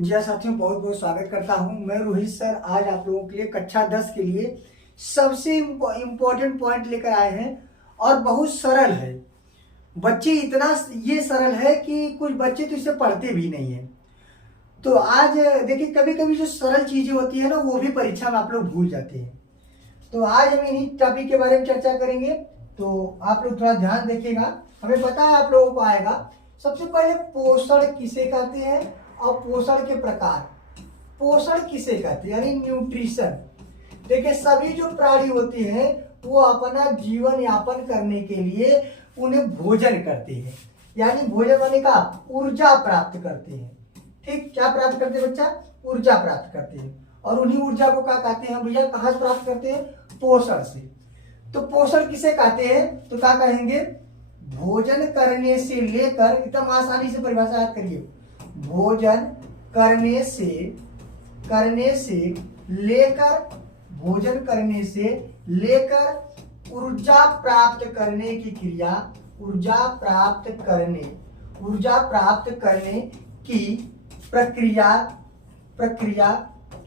जी हाँ साथियों, बहुत बहुत स्वागत करता हूं। मैं रोहित सर आज आप लोगों के लिए कक्षा 10 के लिए सबसे इम्पोर्टेंट पॉइंट लेकर आए हैं और बहुत सरल है। बच्चे इतना ये सरल है कि कुछ बच्चे तो इसे पढ़ते भी नहीं है। तो आज देखिए, कभी कभी जो सरल चीजें होती है ना, वो भी परीक्षा में आप लोग भूल जाते हैं। तो आज हम इन्हीं टॉपिक के बारे में चर्चा करेंगे। तो आप लोग थोड़ा ध्यान देखिएगा। हमें पता है आप लोगों को आएगा। सबसे पहले पोषण किसे कहते हैं और पोषण के प्रकार। पोषण किसे कहते हैं यानी न्यूट्रिशन। देखिए, सभी जो प्राणी होते हैं वो अपना जीवन यापन करने के लिए उन्हें भोजन करते हैं, यानी भोजन करने का ऊर्जा प्राप्त करते हैं। ठीक, क्या प्राप्त करते हैं बच्चा? ऊर्जा प्राप्त करते हैं। और उन्हीं ऊर्जा को क्या कहते हैं भैया? कहाँ से प्राप्त करते हैं? पोषण से। तो पोषण किसे कहते हैं? तो क्या कहेंगे? भोजन करने से लेकर, एकदम आसानी से परिभाषा याद करिए, भोजन करने से लेकर, भोजन करने से लेकर ऊर्जा प्राप्त करने की क्रिया, ऊर्जा प्राप्त करने की प्रक्रिया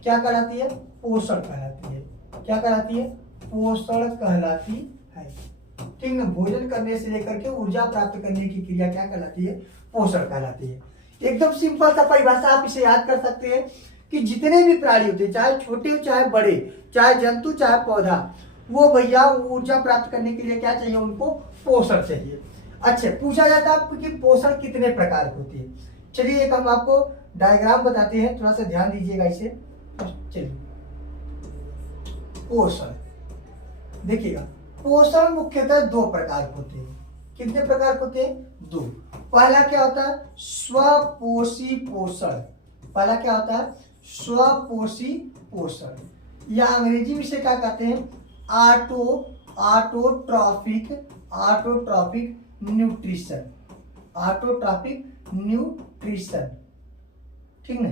क्या कहलाती है? पोषण कहलाती है। क्या कहलाती है? पोषण कहलाती है। ठीक ना? भोजन करने से लेकर के ऊर्जा प्राप्त करने की क्रिया क्या कहलाती है? पोषण कहलाती है। एकदम सिंपल सा परिभाषा, आप इसे याद कर सकते हैं कि जितने भी प्राणी होते हैं, चाहे छोटे हो चाहे बड़े, चाहे जंतु चाहे पौधा, वो भैया ऊर्जा प्राप्त करने के लिए क्या चाहिए? उनको पोषण चाहिए। अच्छा, पूछा जाता है आपको कि पोषण कितने प्रकार के होते हैं। चलिए एक हम आपको डायग्राम बताते हैं, थोड़ा सा ध्यान दीजिएगा इसे। चलिए, पोषण देखिएगा। पोषण मुख्यतः दो प्रकार के होते हैं। कितने प्रकार के होते हैं? दो। पहला क्या होता है? स्वपोषी पोषण। पहला क्या होता है? स्वपोषी पोषण, या अंग्रेजी में इसे क्या कहते हैं? Autotrophic nutrition. ऑटोट्रॉपिक न्यूट्रिशन, ठीक ना?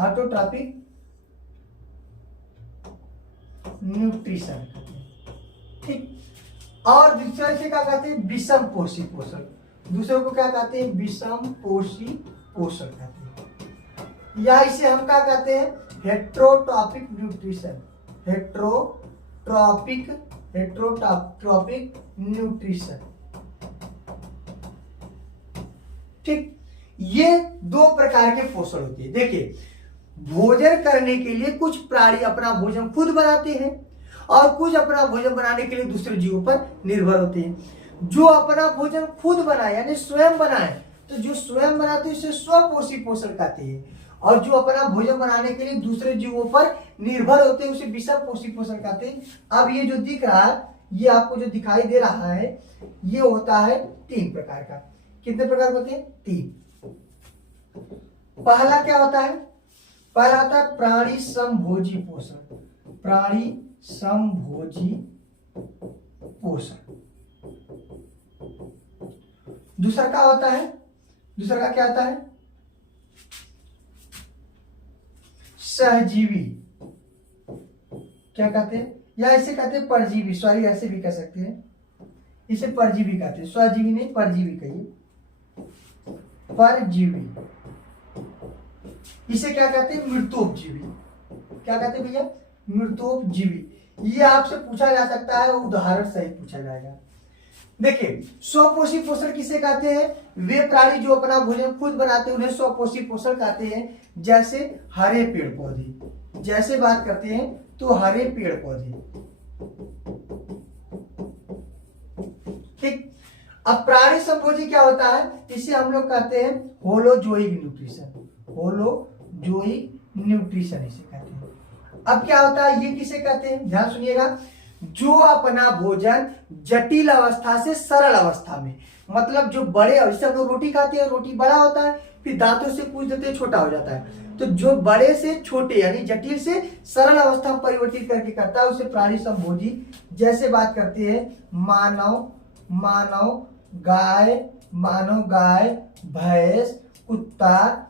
ऑटोट्रॉपिक न्यूट्रिशन, ठीक। और दूसरे से क्या कहते हैं? विषम पोषी पोषण। दूसरे को क्या कहते हैं? विषम पोषी पोषण कहते हैं। या इसे हम क्या कहते हैं? Heterotrophic nutrition. हेट्रोट्रॉपिक न्यूट्रिशन, ठीक। ये दो प्रकार के पोषण होते हैं। देखिए, भोजन करने के लिए कुछ प्राणी अपना भोजन खुद बनाते हैं और कुछ अपना भोजन बनाने के लिए दूसरे जीवों पर निर्भर होते हैं। जो अपना भोजन खुद बनाए यानी स्वयं बनाए, तो जो स्वयं बनाते हैं उसे स्वपोषी पोषण कहते हैं। और जो अपना भोजन बनाने के लिए दूसरे जीवों पर निर्भर होते हैं उसे विषम पोषी पोषण कहते हैं। अब ये जो दिख रहा है, ये आपको जो दिखाई दे रहा है, ये होता है तीन प्रकार का। कितने प्रकार होते हैं? तीन। पहला क्या होता है? पहला होता है प्राणी समभोजी पोषण। प्राणी समभोजी पोषण। दूसरा क्या होता है? दूसरा का क्या होता है? सहजीवी। क्या कहते हैं? या इसे कहते हैं परजीवी। सॉरी, ऐसे भी कह सकते हैं, इसे परजीवी कहते हैं। स्वजीवी नहीं, परजीवी कहिए। परजीवी। इसे क्या कहते हैं? मृतोपजीवी। क्या कहते हैं भैया? मृतोपजीवी। ये आपसे पूछा जा सकता है, उदाहरण सहित पूछा जाएगा। देखिए, स्वपोषी पोषण किसे कहते हैं? वे प्राणी जो अपना भोजन खुद बनाते हैं उन्हें स्वपोषी पोषण कहते हैं। जैसे हरे पेड़ पौधे, जैसे बात करते हैं तो हरे पेड़ पौधे, ठीक। अब प्राणी समभोजी क्या होता है? इसे हम लोग कहते हैं होलोजोइक न्यूट्रिशन। होलोजोइक न्यूट्रिशन इसे कहते हैं। अब क्या होता है? ये किसे कहते हैं? ध्यान सुनिएगा। जो अपना भोजन जटिल अवस्था से सरल अवस्था में, मतलब जो बड़े, जैसे हम लोग रोटी खाते हैं, रोटी बड़ा होता है, फिर दांतों से कूच देते हैं, छोटा हो जाता है। तो जो बड़े से छोटे यानी जटिल से सरल अवस्था में परिवर्तित करके करता है उसे प्राणी समभोजी। जैसे बात करते हैं मानव गाय, भैंस, कुत्ता,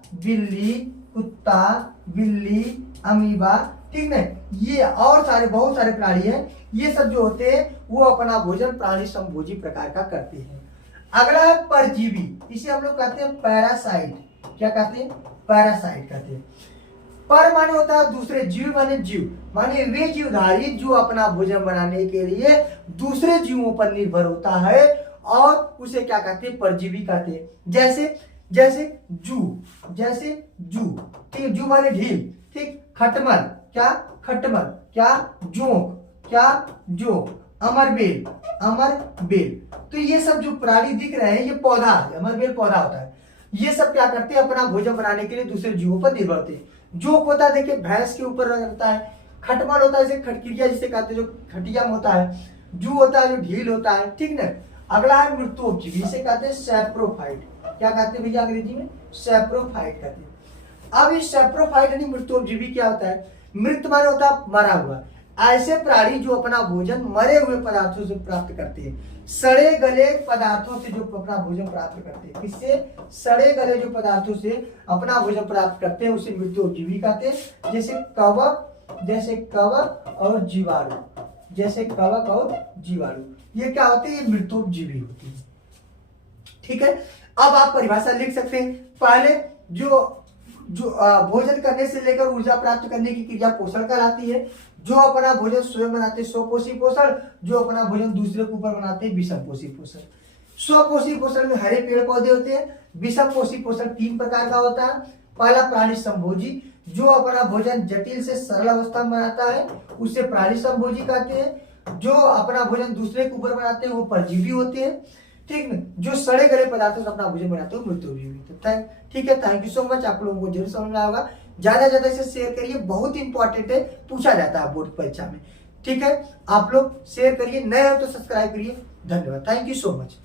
बिल्ली, अमीबा, ठीक है। ये और सारे बहुत सारे प्राणी हैं। ये सब जो होते हैं वो अपना भोजन प्राणी समभोजी प्रकार का करते हैं। अगला है परजीवी, इसे हम लोग कहते हैं पैरासाइट। क्या कहते हैं? पैरासाइट कहते हैं। पर माने होता है दूसरे, जीव माने जीव, माने वे जीवधारी जो अपना भोजन बनाने के लिए दूसरे जीवों पर निर्भर होता है और उसे क्या कहते हैं, परजीवी कहते हैं। जैसे जैसे जू, जैसे जू, ठीक, जू माने ढील, ठीक, खटमल, क्या खटमल, क्या जोंक, क्या जोंक, अमरबेल, अमरबेल। तो ये सब जो प्राणी दिख रहे हैं ये पौधा है, अमरबेल पौधा होता है। ये सब क्या करते हैं, अपना भोजन बनाने के लिए दूसरे जीवों पर निर्भर होते हैं। जोंक होता है, देखिए भैंस के ऊपर रहता है। खटमल होता है, जैसे खटकिरिया जिसे कहते हैं, जो खटिया में होता है। जू होता है, जो ढील होता है, ठीक ना। अगला है मृतोपजीवी, इसे कहते हैं सैप्रोफाइट। क्या कहते हैं भैया अंग्रेजी में, सैप्रोफाइट कहते हैं। अब इस सैप्रोफाइट यानी मृतोपजीवी क्या होता है, मृत माने होता है मरा हुआ, ऐसे प्राणी जो अपना भोजन मरे हुए पदार्थों से प्राप्त करते हैं, सड़े गले पदार्थों से जो अपना भोजन प्राप्त करते हैं। किससे, सड़े गले जो पदार्थों से अपना भोजन प्राप्त करते हैं उसे मृतोपजीवी कहते हैं। जैसे कवक, जैसे कवक और जीवाणु, जैसे कवक और जीवाणु, ये क्या होते हैं, ये मृतोपजीवी होती है। ठीक है, अब आप परिभाषा लिख सकते हैं। पहले जो भोजन करने से लेकर ऊर्जा प्राप्त करने की क्रिया पोषण कहलाती है। जो अपना भोजन स्वयं बनाते हैं स्वपोषी पोषण, जो अपना भोजन दूसरे के ऊपर बनाते हैं विषमपोषी पोषण। स्वपोषी पोषण में हरे पेड़ पौधे होते हैं। विषमपोषी पोषण 3 प्रकार का होता है। पहला प्राणी संभोजी, जो अपना भोजन जटिल से सरल अवस्था में बनाता है उसे प्राणी संभोजी कहते हैं। जो अपना भोजन दूसरे के ऊपर बनाते हैं वो परजीवी होते हैं। ठीक है, जो सड़े गले पदार्थों से अपना भोजन बनाते हैं मृतोपजीवी होते हैं। ठीक है, थैंक यू सो मच। आप लोगों को जरूर समझ में आएगा। ज्यादा ज्यादा इसे शेयर करिए, बहुत इंपॉर्टेंट है, पूछा जाता है बोर्ड परीक्षा में। ठीक है, आप लोग शेयर करिए, नए हो तो सब्सक्राइब करिए। धन्यवाद, थैंक यू सो मच।